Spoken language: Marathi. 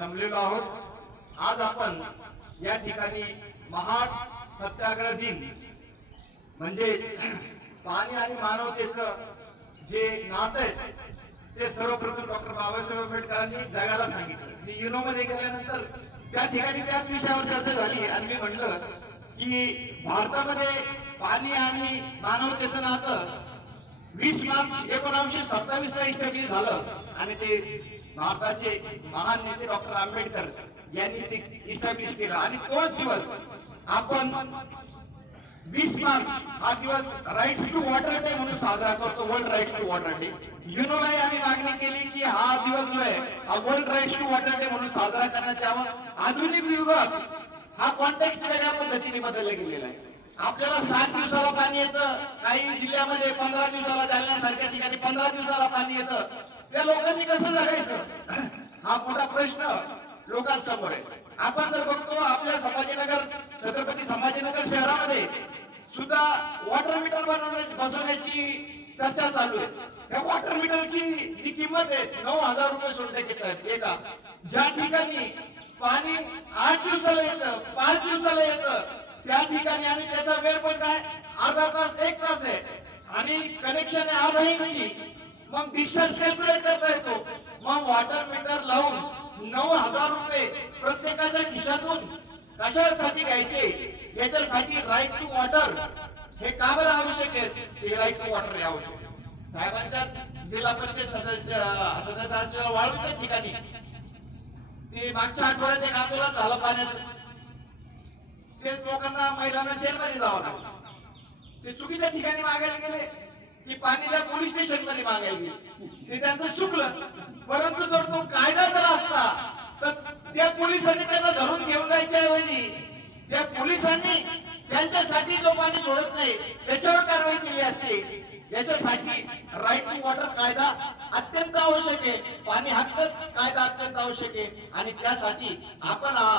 जमलेलो आहोत। आज आपण या ठिकाणी महाड सत्याग्रह दिन म्हणजे पाणी आणि मानवतेचं जे नातं आहे ते सर्वप्रथम डॉक्टर बाबासाहेब आंबेडकरांनी जगाला सांगितलं। मी युनो मध्ये गेल्यानंतर त्या ठिकाणी त्याच विषयावर चर्चा झाली आणि मी म्हटलं की भारतामध्ये पाणी आणि मानवतेचं नातं 20 मार्च 1927 ला इस्टॅब्लिश झालं आणि ते भारताचे महान नेते डॉक्टर आंबेडकर यांनी ते इस्टॅब्लिश केलं आणि तोच दिवस आपण 20 मार्च हा दिवस राईट्स टू वॉटर डे म्हणून साजरा करतो। World rights to water day युनोलाही आम्ही मागणी केली की हा दिवस जो आहे हा world rights to water day म्हणून साजरा करण्यात यावा। आधुनिक युगात हा कॉन्टेक्स्ट वेगळ्या पद्धतीने बदलला गेलेला आहे। आपल्याला 7 दिवसाला पाणी येतं, काही जिल्ह्यामध्ये 15 दिवसाला, जालन्यासारख्या ठिकाणी 15 दिवसाला पाणी येतं। त्या लोकांनी कसं जगायचं हा मोठा प्रश्न लोकांसमोर आहे। आपण जर बघतो आपल्या संभाजीनगर, छत्रपती संभाजीनगर शहरामध्ये सुद्धा वॉटर मीटर बसवण्याची चर्चा चालू आहे। त्या वॉटर मीटरची जी किंमत आहे 9,000 रुपये सोडते की साहेब एका, ज्या ठिकाणी पाणी 8 दिवसाला येतं, 5 दिवसाला येतं त्या ठिकाणी आणि त्याचा वेळ पण काय अर्धा तास 1 तास आहे आणि कनेक्शन आहे अर्धा इंची। मग डिस्चार्ज कॅल्क्युलेट करता येतो। मग वॉटर मीटर लावून 9,000 रुपये प्रत्येकाच्या खिशातून कशासाठी घ्यायचे? याच्यासाठी राईट टू वॉटर हे का बरं आवश्यक आहे? ते राईट टू वॉटर हे आवश्यक आहे। साहेबांच्याच जिल्हा परिषद सदस्य असलेल्या वाळूच्या ठिकाणी ते मागच्या आठवड्यात एक आंदोलन झालं पाण्याचं। ते लोकांना महिलांना जेलमध्ये जावं लागलं। ते चुकीच्या ठिकाणी मागायला गेले की पाणी त्या पोलीस स्टेशन मध्ये मागायला गेले, ते त्यांचं चुकलं। परंतु जर तो कायदा जर असता तर त्या पोलिसांनी त्यांना धरून घेऊन जायच्या ऐवजी त्या पोलिसांनी त्यांच्यासाठी जो पाणी सोडत नाही त्याच्यावर कारवाई केली असते। याच्यासाठी राईट टू वॉटर कायदा अत्यंत आवश्यक आहे। पाणी हक्क कायदा अत्यंत आवश्यक आहे आणि त्यासाठी आपण